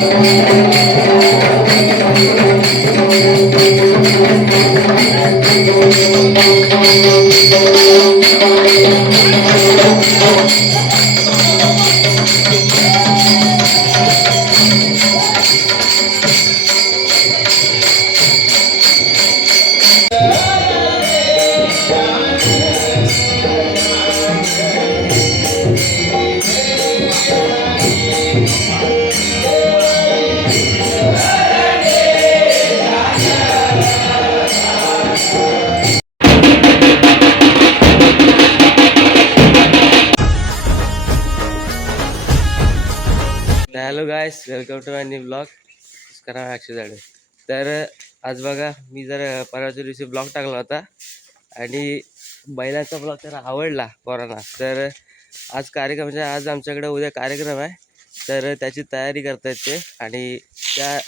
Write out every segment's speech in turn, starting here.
Hello guys, welcome to my new blog. करा अक्षय झाडे. तर आज बघा, मी जर परवाच्या दिवशी ब्लॉग टाकला होता आणि बैलाचा ब्लॉग त्याला आवडला पोरांना. तर आज कार्यक्रम म्हणजे आज आमच्याकडे उद्या कार्यक्रम आहे, तर त्याची तयारी करतायत ते आणि त्या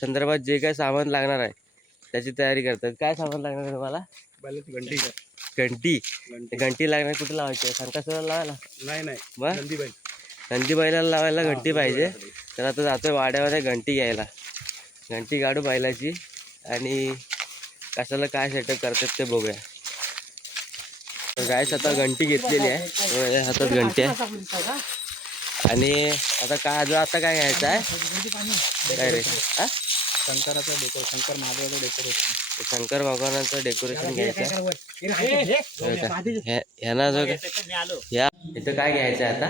संदर्भात जे काय सामान लागणार आहे त्याची तयारी करतात. काय सामान लागणार आहे तुम्हाला? बैलाची घंटी. घंटी. घंटी लागणार. कुठे लावायची? शंकासुराला लावायला? नाही मग नंदी बैल. नंदी बैलाला लावायला घंटी पाहिजे. तर आता जातोय वाड्यामध्ये घंटी घ्यायला. घंटी काढू बैलाची आणि कशाला काय सेटअप करतात ते बघूया. तर गायस आता घंटी घेतलेली आहे, हातात घंटी आहे. आणि आता काय आता काय घ्यायचं आहे? काय रे? हा, शंकर महादेवाचं डेकोरेशन. शंकर भगवानाचं डेकोरेशन घ्यायचं आहे. ह्यांना जो या इथं काय घ्यायचं आहे आता?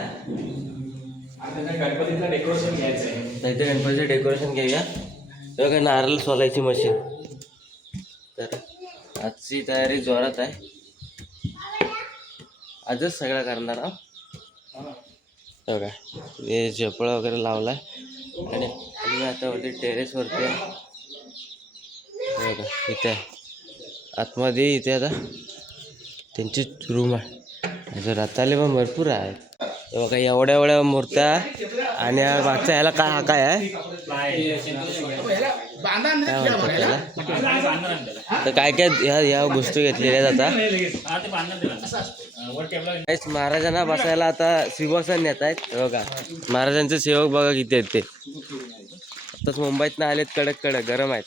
गणपतीचं डेकोरेशन घ्यायचं आहे. इथे गणपतीचं डेकोरेशन घेऊया. तर नारळ सोलायची मशीन. तर आजची तयारी जोरात आहे. आजच सगळं करणार आहोत. बघा, हे झोपळा वगैरे लावला आहे आणि मी आता वरती टेरेसवरती आहे. बघा इथे आतमध्ये इथे आता त्यांची रूम आहे. रताले पण भरपूर आहेत. बघा एवढ्या एवढ्या मूर्त्या आणि मागच्या ह्याला काय काय आहे? तर काय काय ह्या गोष्टी घेतलेल्या आहेत आता. महाराजांना बसायला आता सिंहासन नेत आहेत. बघा महाराजांचे सेवक बघा किती आहेत ते. आताच मुंबईत ना आलेत. कडक कडक गरम आहेत.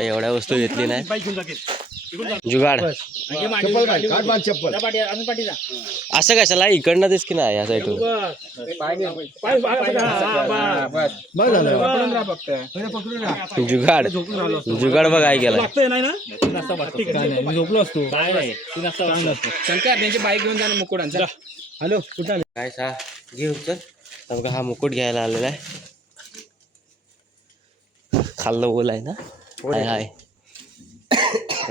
एवढ्या वस्तू घेतली नाही. जुगाड असं कशाला इकडनं दिस की नाही या साईडून. जुगाड जुगाड बघ काय केला. झोपलो असतो शंकर त्यांची बाईक घेऊन जाणं मुकुडांचा. हॅलो कुठं काय सा घेऊ चल. बघा हा मुकुट घ्यायला आलेला आहे. खाल्लं ओल आहे ना. हाय हाय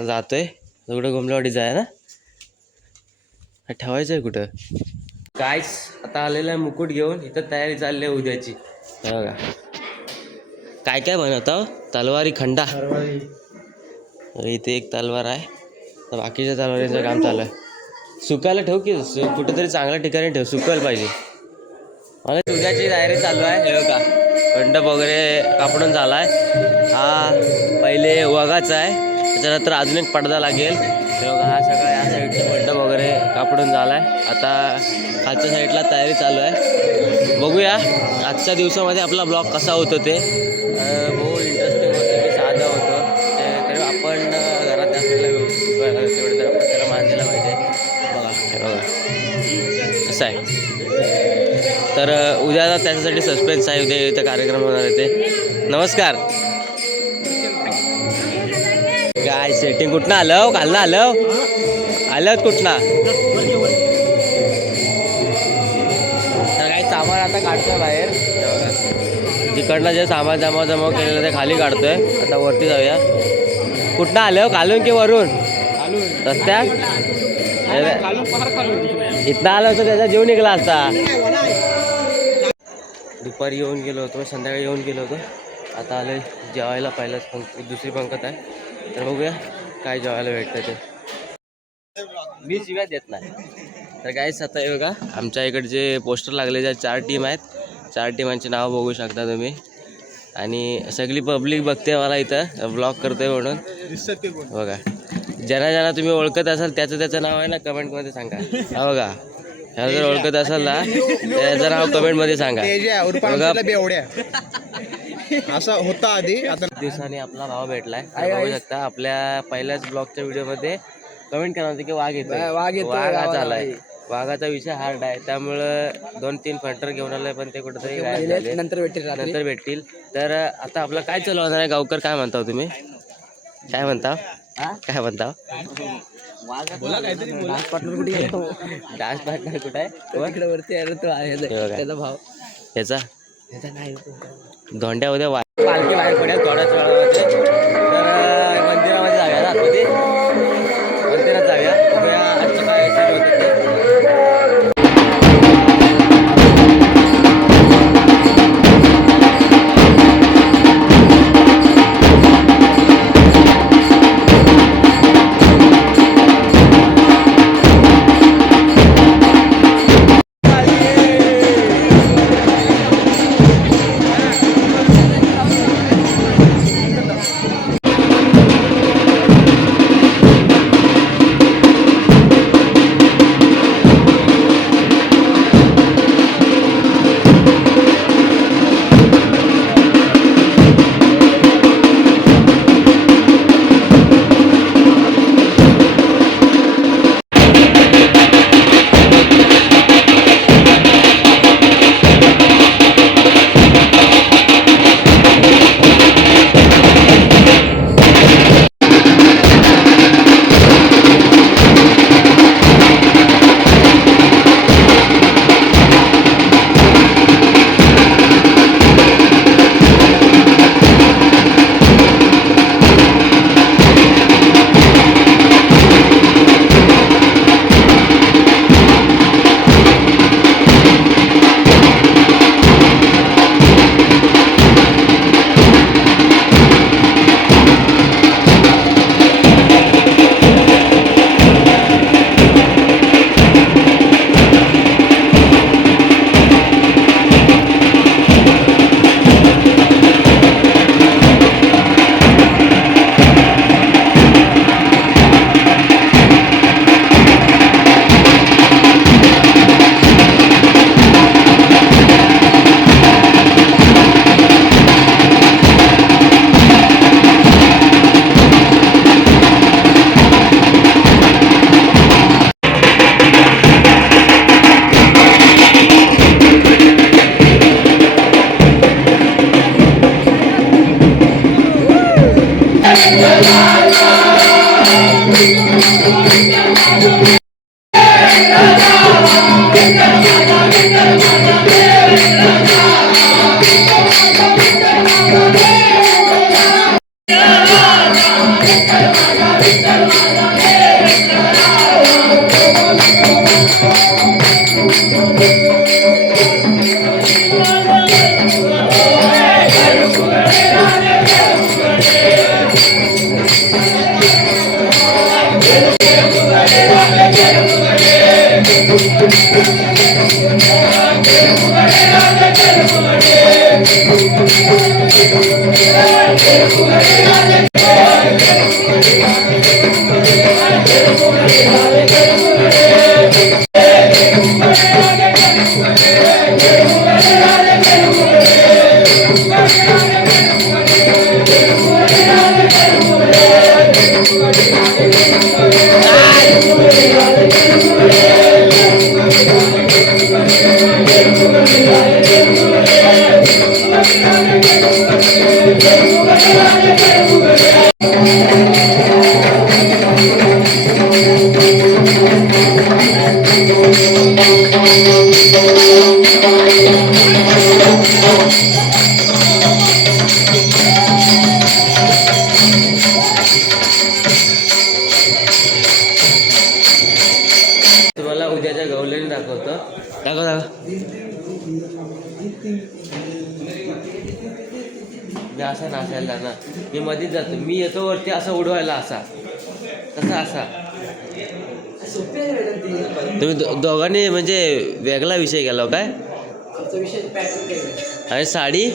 जातोय कुठं गुमलवाडी जाय ना. ठेवायचं आहे कुठं? कायच आता आलेलं आहे मुकुट घेऊन. इथं तयारी चालली आहे उद्याची. बघा काय काय बनवतो. तलवारी खंडा. इथे एक तलवार आहे. तर बाकीच्या तलवारीचं काम चालू आहे. सुकायला ठेव की कुठेतरी चांगल्या ठिकाणी ठेव. सुकायला पाहिजे. मला उद्याची तयारी चालू आहे. हे बघा मंडप वगैरे कापडून झाला आहे. हा पहिले वगाचा आहे. त्याच्यानंतर अजून एक पडदा लागेल. हे बघा हा सगळा या साईडचा मंडप वगैरे कापडून झाला आहे. आता खालच्या साईडला तयारी चालू आहे. बघूया आजच्या दिवसामध्ये आपला ब्लॉग कसा होतो ते. बहुत इंटरेस्टिंग होतं की साधं होतं तरी आपण घरात आपल्याला तेवढं तर आपण त्याला मान दिला पाहिजे. बघा हे बघा असं आहे. तर उद्या त्याच्यासाठी सस्पेन्स आहे. उद्या इथं कार्यक्रम होणार आहे ते. नमस्कार. काय सेटिंग कुठनं आलं? खाल्लं आलं कुठनं? तर काही सामान आता काढतोय बाहेर. तिकडनं जे सामान जमा केलेलं ते खाली काढतोय. आता वरती जाऊया. कुठनं आलं? खालून की वरून? रस्त्यात इथनं आलं होतं त्याचा जीव निघाला असता. दुपारी येऊन गेलो होतो, संध्याकाळी येऊन गेलो होतो. आता आलं जेवायला. पहिलाच दुसरी पंगत आहे. तर बघूया काय जेवायला भेटतं ते. मी शिव्या देत नाही. तर काहीच आता हे बघा आमच्या इकडचे पोस्टर लागले. ज्या 4 टीम आहेत. 4 टीमांची नावं बघू शकता तुम्ही. आणि सगळी पब्लिक बघते मला इथं ब्लॉग करतोय म्हणून. बघा ज्यांना तुम्ही ओळखत असाल त्याचं नाव आहे ना कमेंटमध्ये सांगा. हा बघा ह्याला जर ओळखत असाल ना तर जरा कमेंट मध्ये सांगा. बघा बेवड्या असा होता आधी. आता दिवसांनी आपला भाव भेटलाय. बघू शकता आपल्या पहिल्याच ब्लॉगच्या व्हिडिओ मध्ये कमेंट करणार होते की वाघ येतोय, वाघ आज आलाय. वाघाचा विषय हार्ड आहे त्यामुळं 2-3 फंटर घेऊन आलाय पण ते कुठेतरी गायब झाले. नंतर भेटतील. तर आता आपलं काय चालू असणार आहे गावकर, काय म्हणता तुम्ही? काय म्हणता? काय म्हणता? डान्स पार्टनर कुठे आहे? ह्याचा धोंड्या उद्या पालखी बाहेर पडेल थोड्याच वेळामध्ये. तर मंदिरामध्ये जाऊया ना आतमध्ये, मंदिरात जाऊया. बघूया आजचं काय होतं ते. तुम्हाला उद्याच्या गवलेने दाखवतो. मी असा नाचायला ना, मी मध्येच जातो, मी येतो वरती असं उडवायला असा तसा असा. तुम्ही दोघांनी म्हणजे वेगळा विषय केला काय? आणि साडी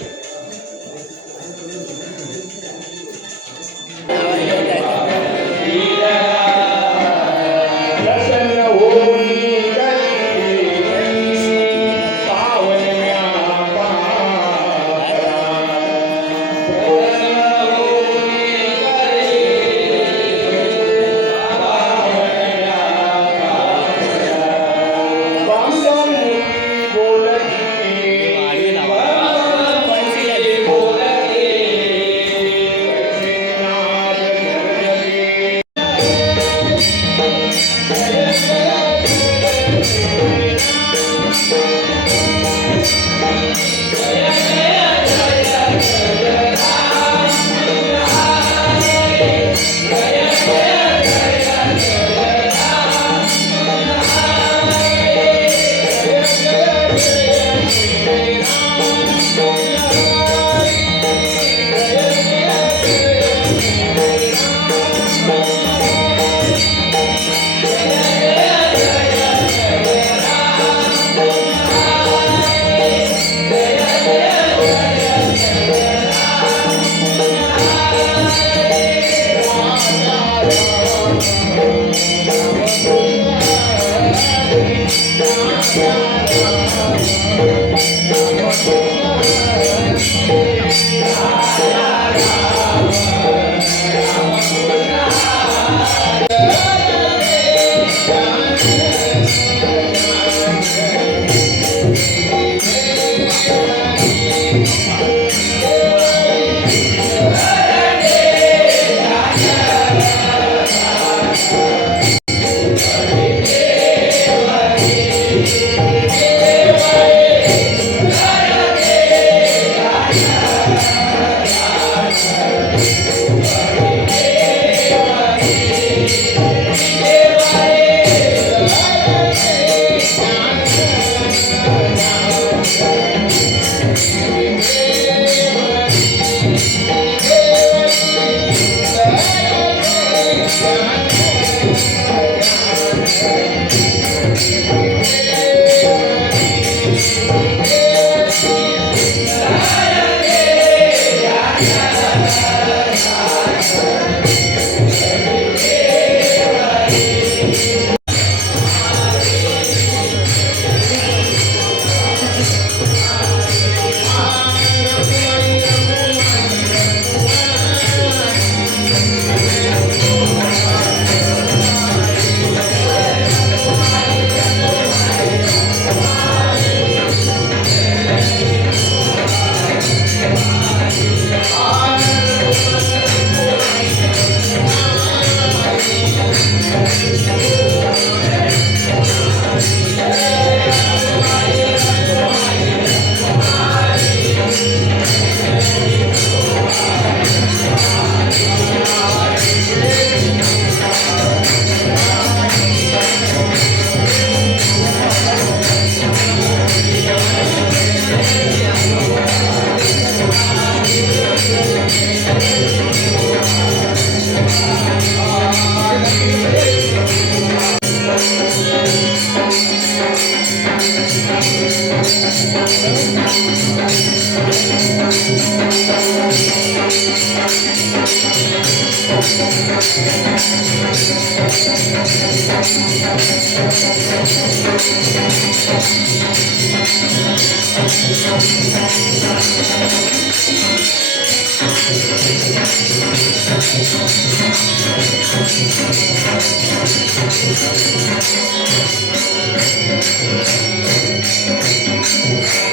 Thank you.